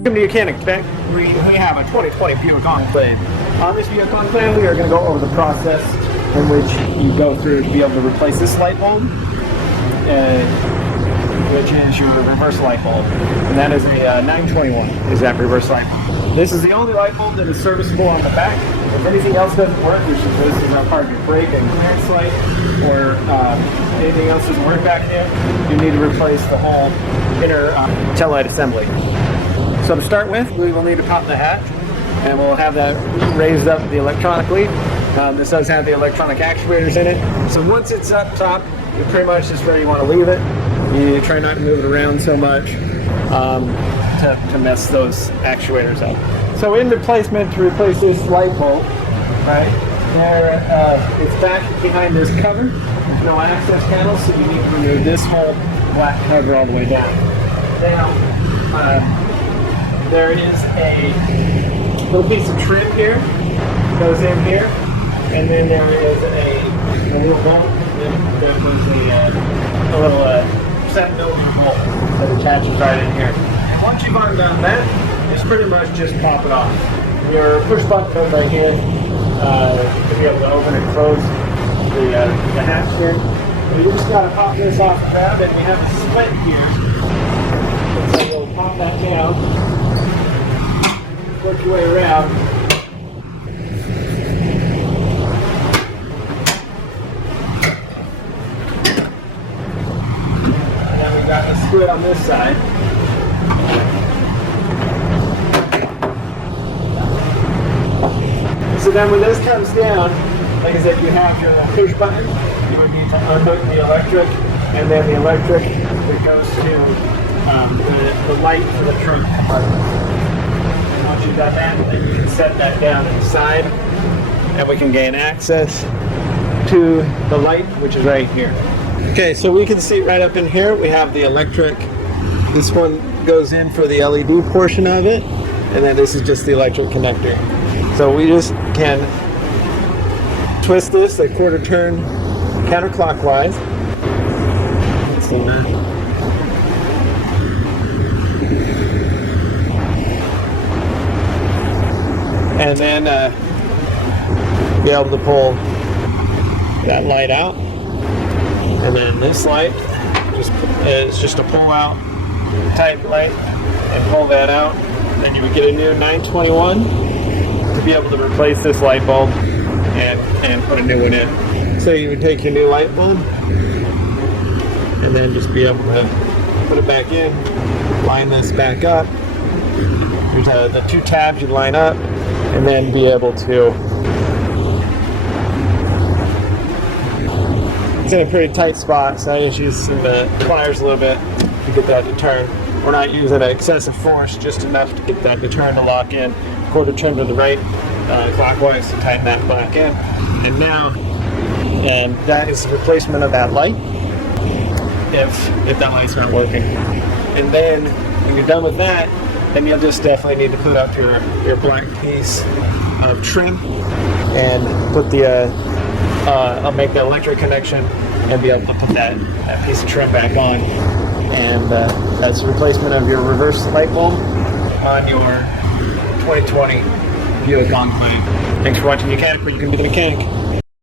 Welcome to YOUCANIC. Today we have a 2020 Buick Enclave. On this Buick Enclave, we are going to go over the process in which you go through to be able to replace this light bulb, which is your reverse light bulb, and that is a 921. Is that reverse light bulb? This is the only light bulb that is serviceable on the back. If anything else doesn't work, this is our part of your brake and clearance light, or anything else doesn't work back there, you need to replace the whole inner tail light assembly. So to start with, we will need to pop the hatch, and we'll have that raised up electronically. This does have the electronic actuators in it. So once it's up top, you're pretty much just where you want to leave it. You try not to move it around so much to mess those actuators up. So in the placement to replace this light bulb, right, there, it's back behind this cover. There's no access panel, so you need to remove this whole black cover all the way down. Now, there is a little piece of trim here, goes in here, and then there is a little bolt that was a little 7mm bolt that attaches right in here. And once you've undone that, it's pretty much just pop it off. Your push button goes right here to be able to open and close the hatch here. So you just gotta pop this off the tab, and we have a split here. So we'll pop that down. Work your way around. And then we got the split on this side. So then when this comes down, like I said, you have your push button. You would need to unhook the electric, and then the electric that goes to the light for the trunk compartment. Once you've done that, then you can set that down inside, and we can gain access to the light, which is right here. Okay, so we can see right up in here, we have the electric. This one goes in for the LED portion of it, and then this is just the electric connector. So we just can twist this a quarter turn counterclockwise. Let's see that. And then be able to pull that light out, and then this light is just a pull out type light, and pull that out. Then you would get a new 921 to be able to replace this light bulb and put a new one in. So you would take your new light bulb and then just be able to put it back in, line this back up. There's the two tabs you line up, and then be able to, it's in a pretty tight spot, so I just use some pliers a little bit to get that to turn. We're not using excessive force, just enough to get that to turn to lock in. Quarter turn to the right, clockwise to tighten that back in. And now, and that is the replacement of that light, if that light's not working. And then, when you're done with that, then you'll just definitely need to put up your black piece of trim and put I'll make the electric connection and be able to put that piece of trim back on. And that's the replacement of your reverse light bulb on your 2020 Buick Enclave. Thanks for watching YOUCANIC, where you can be the mechanic.